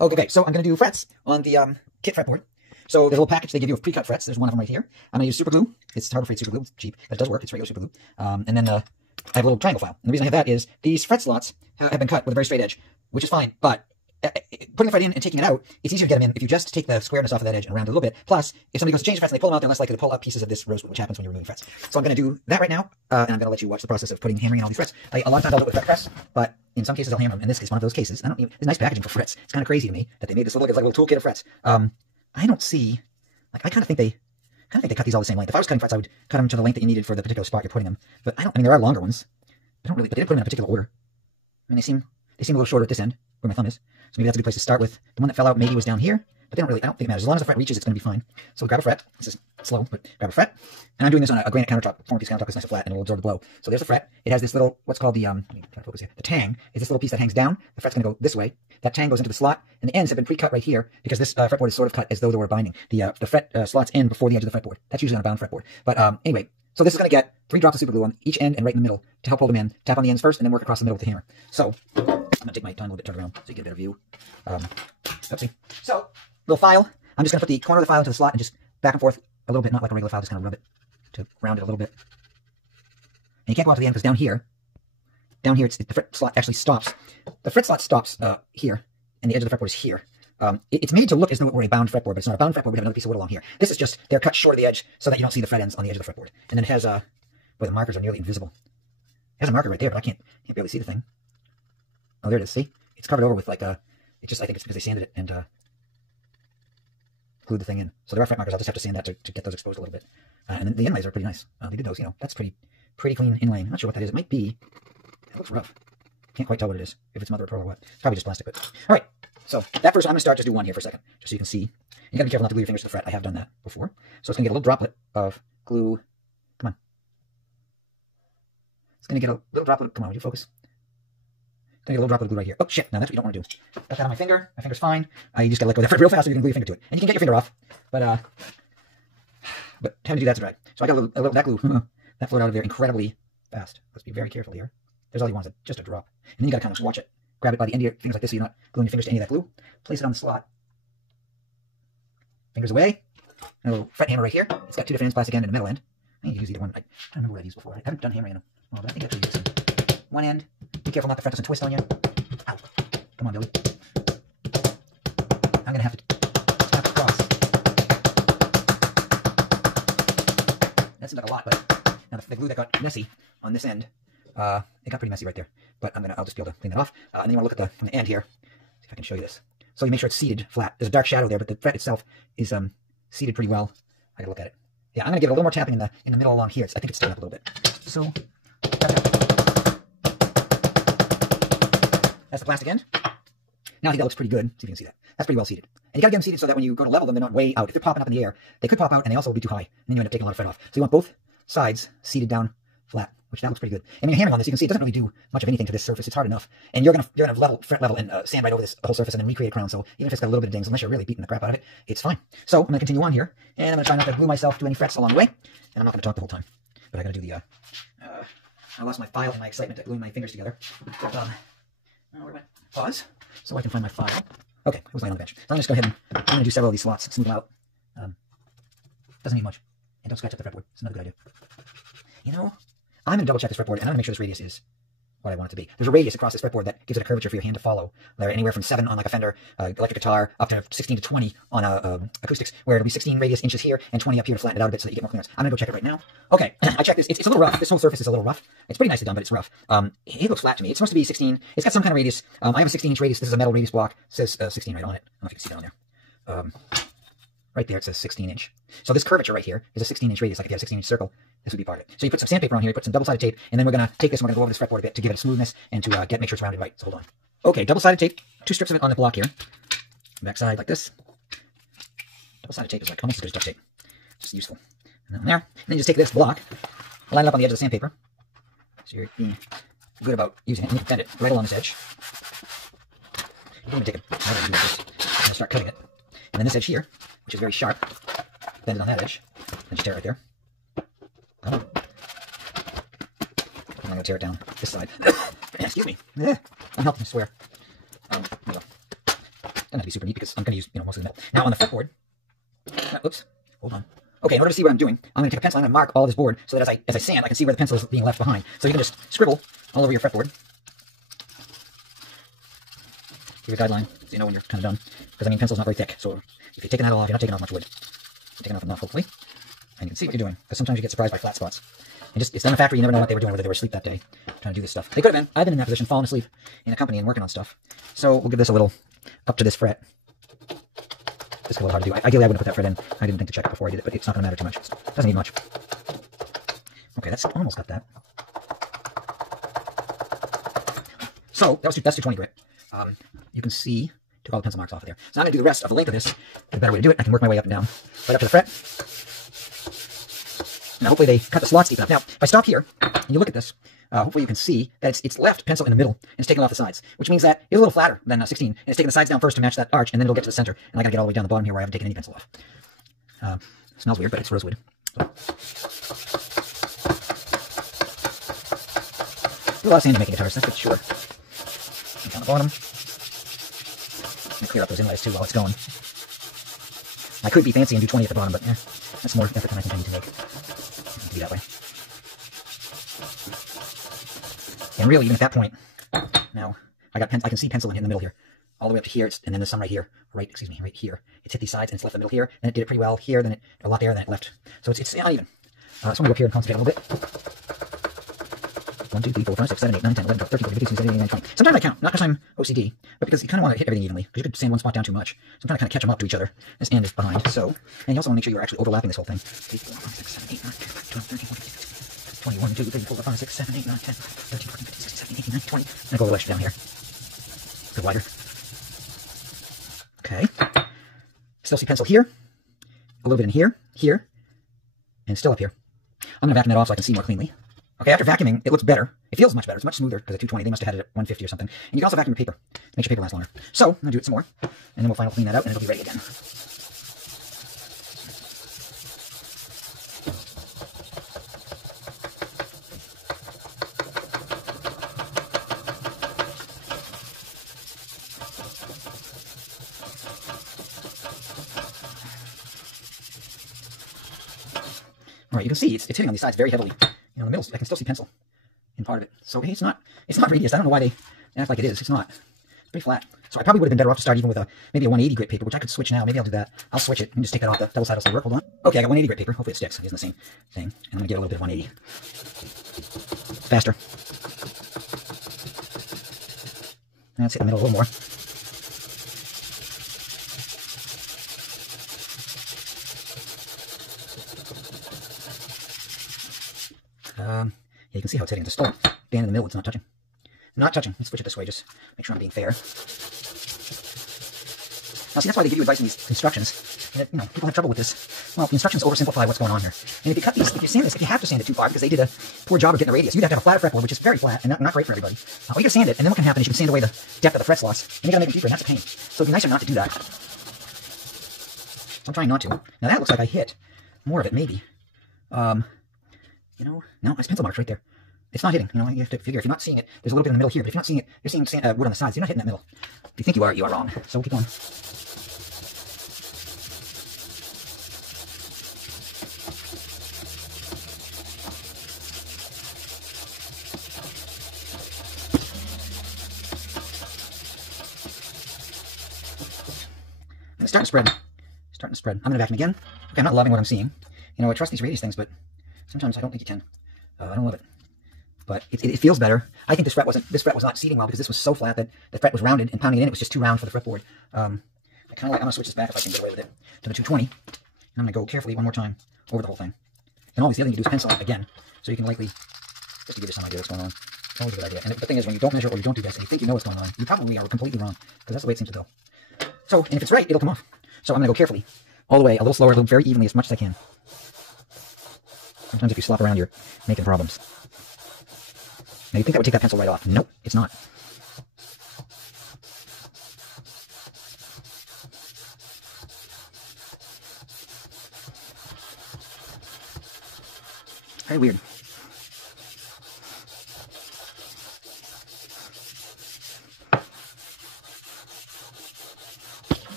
Okay, so I'm going to do frets on the kit fretboard. So there's a little package they give you of pre-cut frets. There's one of them right here. I'm going to use super glue. It's Harbor Freight super glue. It's cheap, but it does work. It's regular super glue. And then I have a little triangle file. And the reason I have that is these fret slots have been cut with a very straight edge, which is fine. But putting the fret in and taking it out, it's easier to get them in if you just take the squareness off of that edge and round it a little bit. Plus, if somebody goes to change the frets and they pull them out, they're less likely to pull out pieces of this rosewood, which happens when you're removing frets. So I'm going to do that right now, and I'm going to let you watch the process of hammering in all these frets. A lot of times I'll do it with fret press, but in some cases I'll hammer them. And this is one of those cases. There's nice packaging for frets. It's kind of crazy to me that they made this little, like a little toolkit of frets. I don't see, like, I kind of think they cut these all the same length. If I was cutting frets, I would cut them to the length that you needed for the particular spot you're putting them. But I mean, there are longer ones. But they didn't put them in a particular order. I mean, they seem a little shorter at this end, where my thumb is. So maybe that's a good place to start with. The one that fell out maybe was down here, but I don't think it matters. As long as the fret reaches, it's going to be fine. So grab a fret. This is slow, but grab a fret. And I'm doing this on a granite countertop. Form piece countertop is nice and flat, and it will absorb the blow. So there's the fret. It has this little, what's called the, let me try to focus here. The tang is this little piece that hangs down. The fret's going to go this way. That tang goes into the slot, and the ends have been pre-cut right here, because this fretboard is sort of cut as though they were binding. The fret slots end before the edge of the fretboard. That's usually on a bound fretboard. But anyway, so this is going to get 3 drops of super glue on each end and right in the middle to help hold them in. Tap on the ends first, and then work across the middle with the hammer. So I'm going to take my time a little bit, turn around so you get a better view. Oopsie. So, little file. I'm just going to put the corner of the file into the slot and just back and forth a little bit, not like a regular file, just kind of rub it to round it a little bit. And you can't go out to the end because down here, the fret slot actually stops. The fret slot stops here, and the edge of the fretboard is here. It's made to look as though it were a bound fretboard, but it's not a bound fretboard. We have another piece of wood along here. This is just, they're cut short of the edge so that you don't see the fret ends on the edge of the fretboard. And then it has, boy, the markers are nearly invisible. It has a marker right there, but I can't barely see the thing. Oh, there it is. See? It's covered over with like I think it's because they sanded it and glued the thing in. So there are fret markers. I'll just have to sand that to get those exposed a little bit. And then the inlays are pretty nice. They did those, that's pretty clean inlaying. I'm not sure what that is. It might be, it looks rough. Can't quite tell what it is, if it's mother of pearl or what. It's probably just plastic, but all right. So that first one, I'm gonna start, just do one here for a second, just so you can see. You gotta be careful not to glue your fingers to the fret. I have done that before. So it's gonna get a little droplet of glue. Come on. It's gonna get a little droplet. Come on, would you focus? It's gonna get a little droplet of glue right here. Oh shit, now that's what you don't want to do. Got that on my finger. My finger's fine. You just gotta let go of that fret real fast so you can glue your finger to it. And you can get your finger off, but having to do that's a drag. So I got a little that glue. That flowed out of there incredibly fast. Let's be very careful here. There's all you want is just a drop. And then you gotta kind of watch it. Grab it by the end of your fingers like this so you're not gluing your fingers to any of that glue. Place it on the slot. Fingers away. And a little fret hammer right here. It's got 2 different ends, plastic end and a metal end. I need to use either one. I don't remember what I've used before. I haven't done hammering in a while, but I think I should use this one end. Be careful not the fret doesn't twist on you. Ow. Come on, Billy. I'm gonna have to snap across. That seems like a lot, but now the glue that got messy on this end, it got pretty messy right there. But I'll just be able to clean that off. And then you want to look at from the end here. See if I can show you this. So you make sure it's seated flat. There's a dark shadow there, but the fret itself is seated pretty well. I gotta look at it. Yeah, I'm gonna give it a little more tapping in the middle along here. I think it's sticking up a little bit. So that's the plastic end. Now I think that looks pretty good. See if you can see that. That's pretty well seated. And you gotta get them seated so that when you go to level them, they're not way out. If they're popping up in the air, they could pop out and they also will be too high. And then you end up taking a lot of fret off. So you want both sides seated down flat, which that looks pretty good. And when you're hammering on this, you can see it doesn't really do much of anything to this surface. It's hard enough. And you're gonna fret level and sand right over this whole surface and then recreate a crown. So even if it's got a little bit of dings, unless you're really beating the crap out of it, it's fine. So I'm gonna continue on here, and I'm gonna try not to glue myself to any frets along the way. And I'm not gonna talk the whole time, but I gotta do the. I lost my file in my excitement at gluing my fingers together. Where went? Pause, so I can find my file. Okay, it was laying on the bench. So I'm gonna just go ahead and I'm gonna do several of these slots, smooth them out. Doesn't need much, and don't scratch up the fretboard. It's another good idea. I'm going to double check this fretboard, and I'm going to make sure this radius is what I want it to be. There's a radius across this fretboard that gives it a curvature for your hand to follow. There anywhere from 7 on like a Fender electric guitar up to 16 to 20 on acoustics, where it'll be 16 radius inches here and 20 up here to flatten it out a bit so that you get more clearance. I'm going to go check it right now. Okay, I checked this. It's a little rough. This whole surface is a little rough. It's pretty nicely done, but it's rough. It looks flat to me. It's supposed to be 16. It's got some kind of radius. I have a 16-inch radius. This is a metal radius block. It says 16 right on it. I don't know if you can see that on there. Right there, it says 16-inch. So this curvature right here is a 16-inch radius. Like if you have a 16-inch circle, this would be part of it. So you put some sandpaper on here, you put some double-sided tape, and then we're going to take this and we're going to go over this fretboard a bit to give it a smoothness and to make sure it's rounded right. So hold on. Okay, double-sided tape. 2 strips of it on the block here. Back side like this. Double-sided tape is like almost as good as duct tape. Just useful. And then there. And then you just take this block, line it up on the edge of the sandpaper. So you're being good about using it, and you can bend it right along this edge. You're going to take a I'm going to start cutting it. And then this edge here, which is very sharp, bend it on that edge, and just tear it right there. I'm going to tear it down this side. Excuse me. I'm helping, I swear. There we go. have to be super neat because I'm going to use, most of the metal. Now on the fretboard, oops, hold on. Okay, in order to see what I'm doing, I'm going to take a pencil and I'm going to mark all this board so that as I sand, I can see where the pencil is being left behind. So you can just scribble all over your fretboard. Give you a guideline so you know when you're kind of done. Because, I mean, pencil's not very thick, so if you're taking that all off, you're not taking off much wood. You're taking off enough, hopefully. And you can see what you're doing, because sometimes you get surprised by flat spots. And it's done in a factory, you never know what they were doing, whether they were asleep that day, trying to do this stuff. They could have been. I've been in that position, falling asleep in a company and working on stuff. So we'll give this a little up to this fret. This is a little hard to do. Ideally, I wouldn't put that fret in. I didn't think to check it before I did it, but it's not going to matter too much. It doesn't need much. Okay, that's almost got that. So that's 220 grit. You can see, took all the pencil marks off of there. So I'm going to do the rest of the length of this. The better way to do it, I can work my way up and down. Right up to the fret. Now, hopefully they cut the slots deep enough. Now, if I stop here, and you look at this, hopefully you can see that it's left pencil in the middle, and it's taken off the sides, which means that it's a little flatter than 16, and it's taking the sides down first to match that arch, and then it'll get to the center, and I gotta get all the way down the bottom here where I haven't taken any pencil off. Smells weird, but it's rosewood. So. Do a lot of sanding making guitars, that's for sure. And down the bottom. And clear up those inlays too while it's going. I could be fancy and do 20 at the bottom, but that's more effort than I think I need to make. To be that way. And really, even at that point, now I can see pencil in the middle here, all the way up to here, and then there's some right here, right here. It's hit these sides and it's left the middle here, and it did it pretty well here, then a lot there, then it left. So it's uneven. So I'm gonna go up here and concentrate a little bit. 1, 2, 3, 4, 5, 6, 7, 8, 9, 10, 11, 12, 13, 14, 15, 16, 17, 18, 19, 20. Sometimes I count, not because I'm OCD, but because you kind of want to hit everything evenly, because you could sand one spot down too much. So I'm trying to kind of catch them up to each other. This end is behind, so, and you also want to make sure you're actually overlapping this whole thing. 3, 4, 5, 6, 7, 8, 9, 10, 12, 13, 14, 15, 16, 21, 2, 3, 4, 5, 6, 7, 8, 9, 10, 13, 14, 15, 16, 17, 18, 19, 20. And I go a little extra down here. A bit wider. Okay. Still see pencil here, a little bit in here, and still up here. I'm going to vacuum that off so I can see more cleanly. Okay, after vacuuming, it looks better. It feels much better. It's much smoother because at 220, they must have had it at 150 or something. And you can also vacuum your paper. Makes your paper last longer. So, I'm going to do it some more. And then we'll finally clean that out and it'll be ready again. All right, you can see it's hitting on these sides very heavily. In the middle, I can still see pencil in part of it. So hey, it's not radius. I don't know why they act like it is. It's not. It's pretty flat. So I probably would have been better off to start even with maybe a 180 grit paper, which I could switch now. Maybe I'll do that. I'll switch it and just take that off. The double side will still work. Hold on. Okay, I got 180 grit paper. Hopefully it sticks. I'm using the same thing. And I'm going to get a little bit of 180. Faster. Let's hit the middle a little more. Yeah, you can see how it's hitting. It's still down in the middle. It's not touching. Not touching. Let's switch it this way. Just make sure I'm being fair. Now, see, that's why they give you advice in these instructions. That, people have trouble with this. Well, the instructions oversimplify what's going on here. And if you cut these, if you sand this, if you have to sand it too far because they did a poor job of getting the radius, you'd have to have a flatter fretboard, which is very flat and not great for everybody. Or you can sand it, and then what can happen is you can sand away the depth of the fret slots, and you gotta make it deeper, and that's a pain. So it'd be nicer not to do that. So I'm trying not to. Now that looks like I hit more of it, maybe. No, there's pencil marks right there. It's not hitting. You have to figure, if you're not seeing it, there's a little bit in the middle here, but if you're not seeing it, you're seeing wood on the sides. You're not hitting that middle. If you think you are wrong. So we'll keep going. And it's starting to spread. I'm going to vacuum again. Okay, I'm not loving what I'm seeing. I trust these radius things, but sometimes I don't think you can. I don't love it. But it feels better. I think this fret was not seating well because this was so flat that the fret was rounded, and pounding it in, it was just too round for the fretboard. I'm going to switch this back if I can get away with it to the 220. And I'm going to go carefully one more time over the whole thing. And always the other thing you do is pencil it again, so you can likely, just to give you some idea what's going on. It's always a good idea. And the thing is, when you don't measure or you don't do this and you think you know what's going on, you probably are completely wrong, because that's the way it seems to go. So, and if it's right, it'll come off. So I'm going to go carefully, all the way, a little slower, a little very evenly, as much as I can. Sometimes if you slop around, you're making problems. Now you'd think that would take that pencil right off. Nope, it's not. Very weird.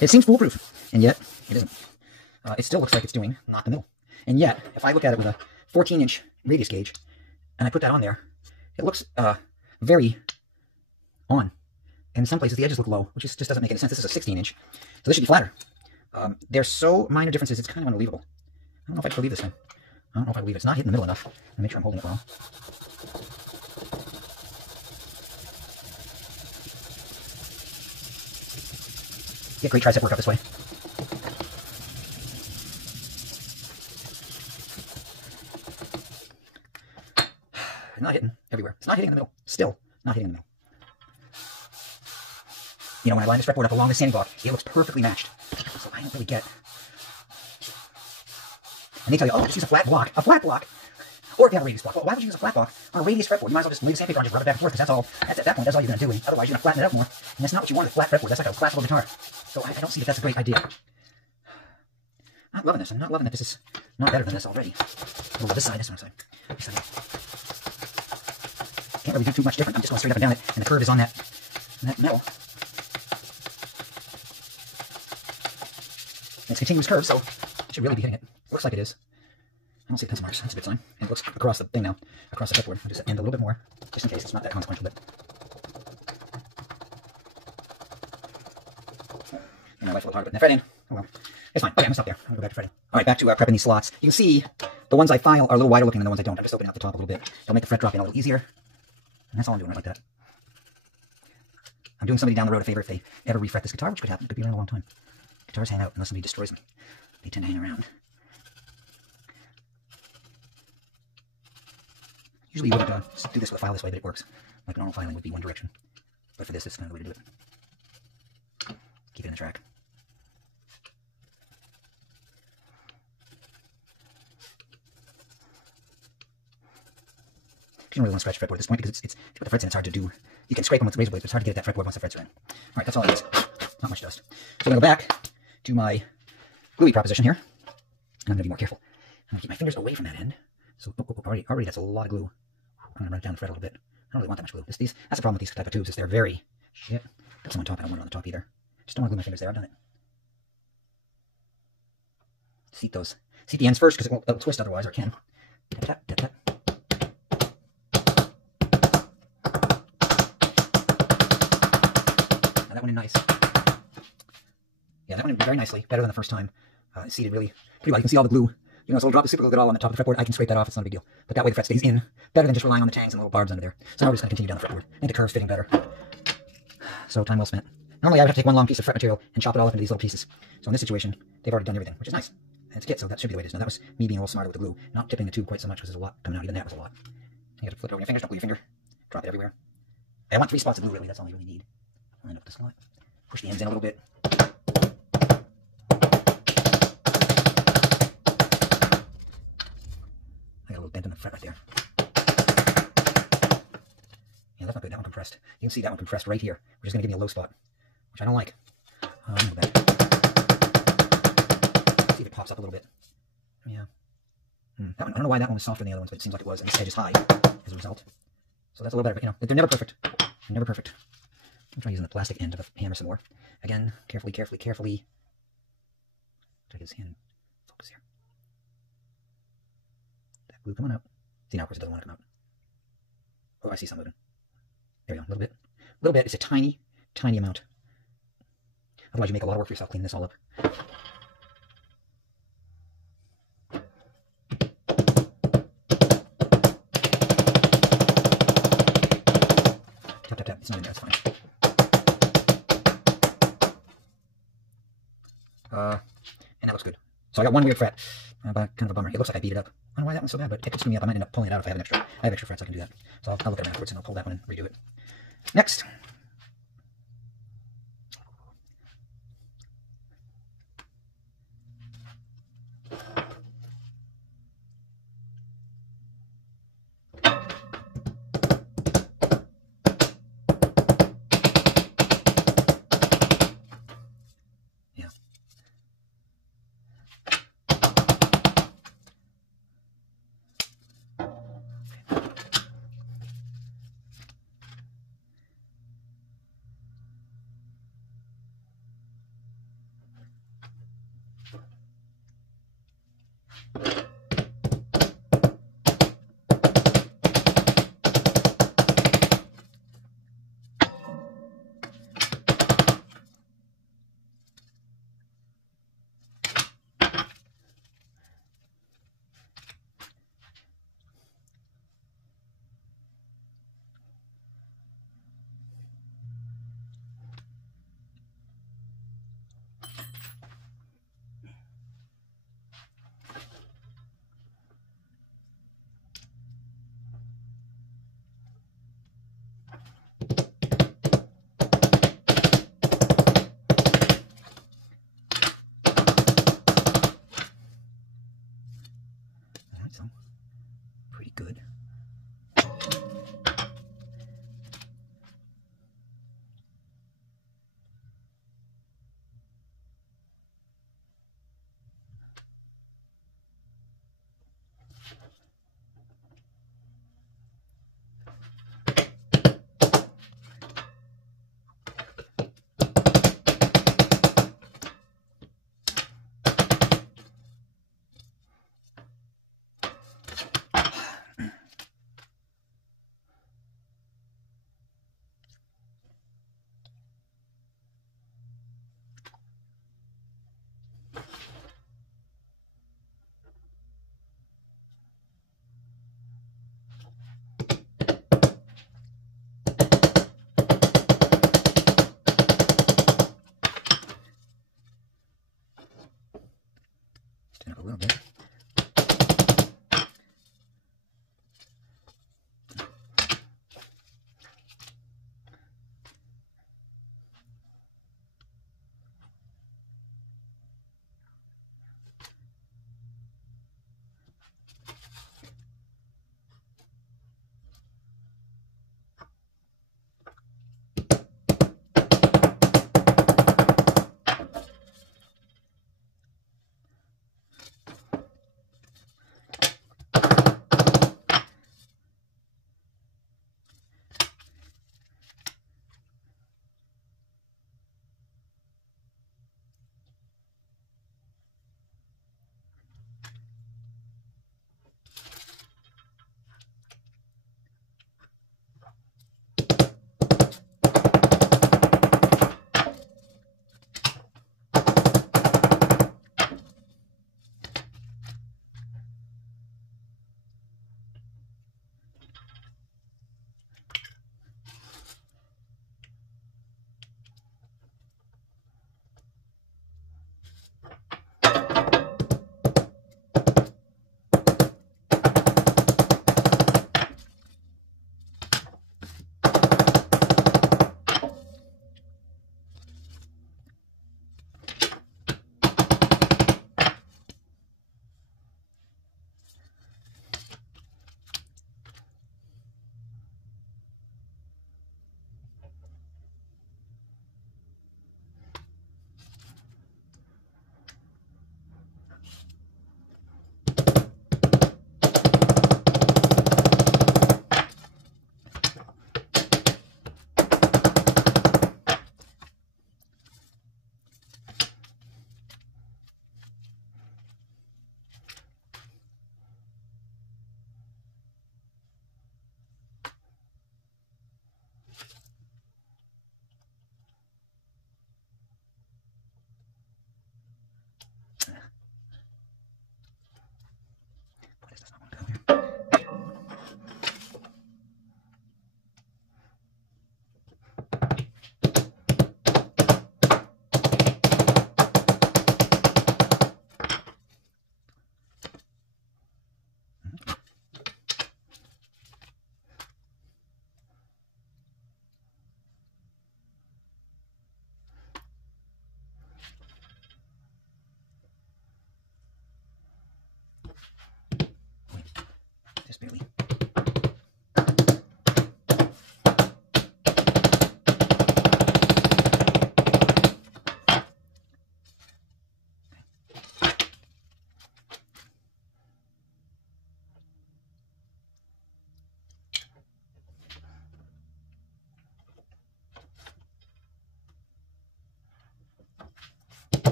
It seems foolproof, and yet it isn't. It still looks like it's doing not the middle. And yet, if I look at it with a 14-inch radius gauge, and I put that on there, it looks very on. And in some places, the edges look low, which just doesn't make any sense. This is a 16-inch, so this should be flatter. There's so minor differences, it's kind of unbelievable. I don't know if I can believe this time. I don't know if I believe it. It's not hitting the middle enough. Let me make sure I'm holding it wrong. Get great tricep work up this way. It's not hitting everywhere. It's not hitting in the middle. Still not hitting in the middle. You know, when I line this fretboard up along the sanding block, it looks perfectly matched. So I don't really get. And they tell you, oh, just use a flat block. A flat block? Or if you have a radius block. Well, why would you use a flat block on a radius fretboard? You might as well just lay the sandpaper on and just rub it back and forth, because that's all. At that point, that's all you're going to do. Otherwise, you're going to flatten it out more. And that's not what you want with a flat fretboard. That's like a classical guitar. So I don't see that that's a great idea. I'm not loving this. I'm not loving that this is not better than this already. Oh, this side, this side. This side. Can't really do too much different. I'm just going straight up and down it, and the curve is on that metal. And it's continuous curve, so it should really be hitting it. Looks like it is. I don't see pencil marks. That's a good sign. And it looks across the thing now, across the fretboard. I'll just end a little bit more, just in case it's not that consequential. But and my wife's a little hard, but the fretting. Oh well, it's fine. Okay, I'm gonna stop there. I'm gonna go back to fretting. All right, back to prepping these slots. You can see the ones I file are a little wider looking than the ones I don't. I'm just opening out the top a little bit. It'll make the fret drop in a little easier. And that's all I'm doing right like that. I'm doing somebody down the road a favor if they ever refret this guitar, which could happen. It could be around a long time. Guitars hang out unless somebody destroys them. They tend to hang around. Usually you wouldn't do this with a file this way, but it works. Like normal filing would be one direction. But for this, it's kind of the way to do it. Keep it in the track. You don't really want to scratch the fretboard at this point because it's put the frets in, it's hard to do. You can scrape them with razor blades, but it's hard to get at that fretboard once the frets are in. Alright, that's all it is. Not much dust. So I'm going to go back to my gluey proposition here. And I'm going to be more careful. I'm going to keep my fingers away from that end. So already that's a lot of glue. I'm going to run it down the fret a little bit. I don't really want that much glue. That's the problem with these type of tubes, is they're very... Shit. Put some on top. I don't want it on the top either. Just don't want to glue my fingers there. I've done it. Seat those. Seat the ends first, because it'll twist otherwise, or it can. Tap, tap, tap. Now that went in nice. Yeah, that went in very nicely. Better than the first time. It seated really pretty well. You can see all the glue. You know, it's a little drop of super glue that all on the top of the fretboard. I can scrape that off. It's not a big deal. But that way the fret stays in. Better than just relying on the tangs and little barbs under there. So now we're just going to continue down the fretboard. I think the curve's fitting better. So time well spent. Normally I would have to take one long piece of fret material and chop it all up into these little pieces. So in this situation, they've already done everything, which is nice. And it's a kit, so that should be the way it is. Now that was me being a little smarter with the glue. Not tipping the tube quite so much because there's a lot coming out. Even that was a lot. You have to flip it over your fingers. Don't glue your finger. Drop it everywhere. I want 3 spots of glue, really. That's all you really need. I'll end up with this lot. Push the ends in a little bit. I got a little bend in the fret right there. Yeah, that's not good. That one compressed. You can see that one compressed right here, which is going to give me a low spot, which I don't like. I'm going to go back. See if it pops up a little bit. Yeah. That one, I don't know why that one was softer than the other ones, but it seems like it was. And this edge is high as a result. So that's a little better, but you know, they're never perfect. They're never perfect. I'm trying using the plastic end of the hammer some more. Again, carefully. Try to get his hand focus here. That glue coming out. See, now of course it doesn't want to come out. Oh, I see some moving. There we go, a little bit. A little bit, it's a tiny, tiny amount. Otherwise you make a lot of work for yourself cleaning this all up. Tap, tap, tap, it's not in there, it's fine. And that looks good. So I got one weird fret, but kind of a bummer. It looks like I beat it up. I don't know why that one's so bad, but it could screw me up. I might end up pulling it out if I have extra frets. I can do that. So I'll look at it afterwards and I'll pull that one and redo it. Next.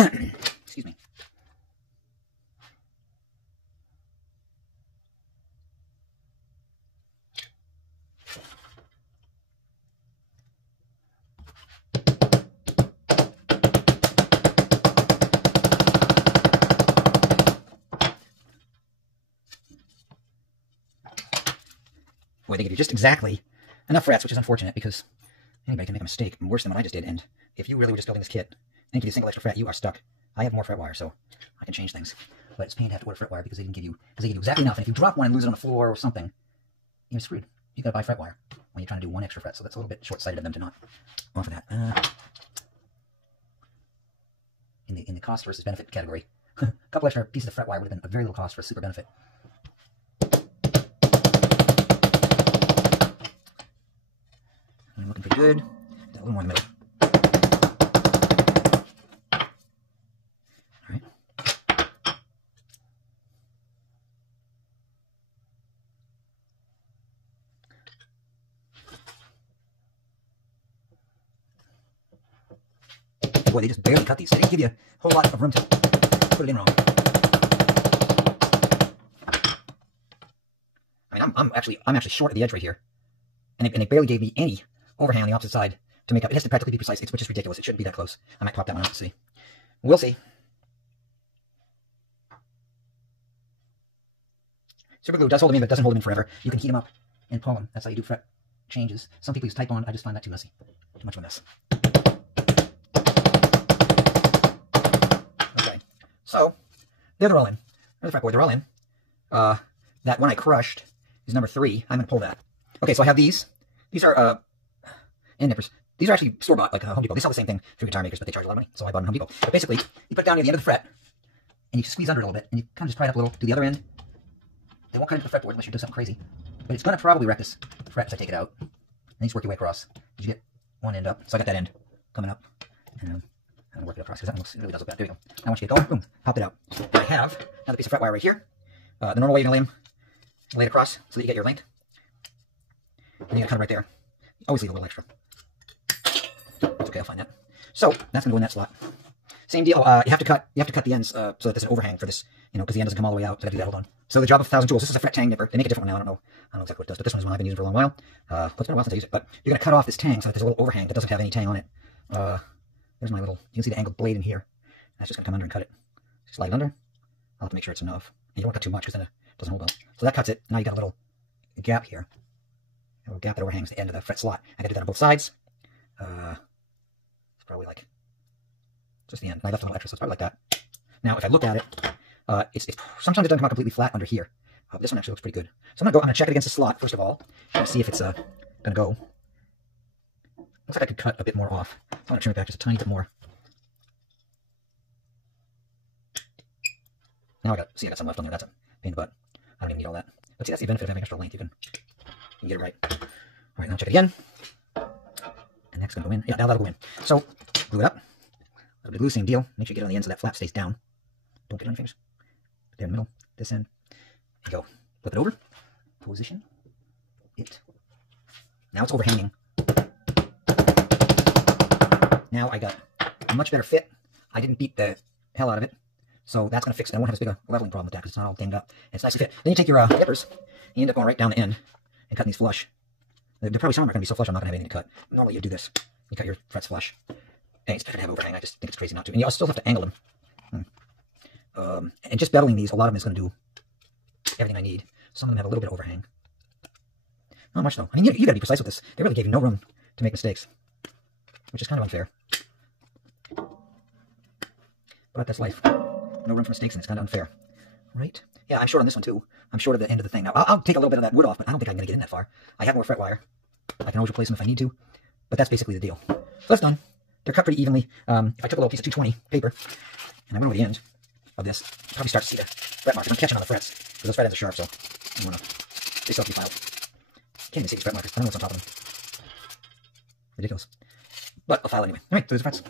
Excuse me. Boy, they give you just exactly enough frets, which is unfortunate because anybody can make a mistake worse than what I just did. And if you really were just building this kit and give you a single extra fret, you are stuck. I have more fret wire, so I can change things. But it's a pain to have to order fret wire because they give you exactly enough. And if you drop one and lose it on the floor or something, you're screwed. You gotta buy fret wire when you're trying to do one extra fret. So that's a little bit short-sighted of them to not offer that. In the cost versus benefit category, a couple extra pieces of fret wire would have been a very little cost for a super benefit. I'm looking pretty good. A little more in the middle. All right. Boy, they just barely cut these. They didn't give you a whole lot of room to put it in wrong. I mean, I'm actually short at the edge right here, and they barely gave me any overhang on the opposite side to make up. It has to practically be precise, which is ridiculous. It shouldn't be that close. I might pop that one out to see. We'll see. Super glue does hold them in, but it doesn't hold them in forever. You can heat them up and pull them. That's how you do fret changes. Some people use Type-On. I just find that too messy. Too much of a mess. Okay. So, they're all in. There's the fretboard. They're all in. That one I crushed is number 3. I'm going to pull that. Okay, so I have these. These are end nippers. These are actually store-bought, like Home Depot. They sell the same thing through guitar makers, but they charge a lot of money, so I bought them at Home Depot. But basically, you put it down near the end of the fret, and you squeeze under it a little bit, and you kind of just pry it up a little to the other end. They won't cut into the fretboard unless you do something crazy, but it's going to probably wreck this fret as I take it out. And you just work your way across. Did you get one end up? So I got that end coming up, and I'm work it across, because that really does look bad. There we go. Now once you get going, boom, pop it out. I have another piece of fret wire right here. The normal way you're going to lay it across so that you get your length. And you got to cut it right there. Always leave a little extra. It's okay, I'll find that. So that's gonna go in that slot. Same deal. You have to cut the ends so that there's an overhang for this, because the end doesn't come all the way out. So I gotta do that. Hold on. So the job of 1,000 tools. This is a fret tang nipper. They make a different one now. I don't know exactly what it does, but this one is one I've been using for a long while. It's been a while since I used it. But you're gonna cut off this tang so that there's a little overhang that doesn't have any tang on it. There's my little. You can see the angled blade in here. That's just gonna come under and cut it. Slide it under. I'll have to make sure it's enough. And you don't want to cut too much because then it doesn't hold well. So that cuts it. Now you got a little gap here. A little gap that overhangs the end of the fret slot. I gotta do that on both sides. It's probably like just the end. And I left a little extra, so it's probably like that. Now, if I look at it, it's sometimes it doesn't come out completely flat under here. This one actually looks pretty good. So I'm gonna check it against the slot first of all, and see if it's gonna go. Looks like I could cut a bit more off. So I'm gonna trim it back just a tiny bit more. Now I got some left on there. That's a pain in the butt. I don't even need all that. But see, that's the benefit of having extra length. You can get it right. All right, now check it again. And that's gonna go in. Yeah, now that'll go in. So glue it up. A little bit of glue, same deal. Make sure you get it on the end so that flap stays down. Don't get it on your fingers. Put there in the middle. This end. There you go. Flip it over. Position it. Now it's overhanging. Now I got a much better fit. I didn't beat the hell out of it. So that's going to fix it. I won't have as big a leveling problem with that because it's not all dinged up. And it's nicely fit. Then you take your nippers. You end up going right down the end and cutting these flush. They're probably some are going to be so flush I'm not going to have anything to cut. Normally you do this. You cut your frets flush. Hey, it's better to have overhang. I just think it's crazy not to. And you still have to angle them. And just beveling these, a lot of them is going to do everything I need. Some of them have a little bit of overhang. Not much though. I mean, you got to be precise with this. They really gave you no room to make mistakes, which is kind of unfair. But that's life. No room for mistakes, and it's kind of unfair, right? Yeah, I'm short on this one too. I'm short of the end of the thing. Now, I'll take a little bit of that wood off, but I don't think I'm going to get in that far. I have more fret wire. I can always replace them if I need to, but that's basically the deal. So that's done. They're cut pretty evenly. If I took a little piece of 220 paper, and I went over the end of this, you probably start to see the fret markers. I'm catching on the frets, because those fret ends are sharp, so I'm going to, they still have to be filed. Can't even see these fret markers. I don't know what's on top of them. Ridiculous. But I'll file anyway. All right, so there's the frets.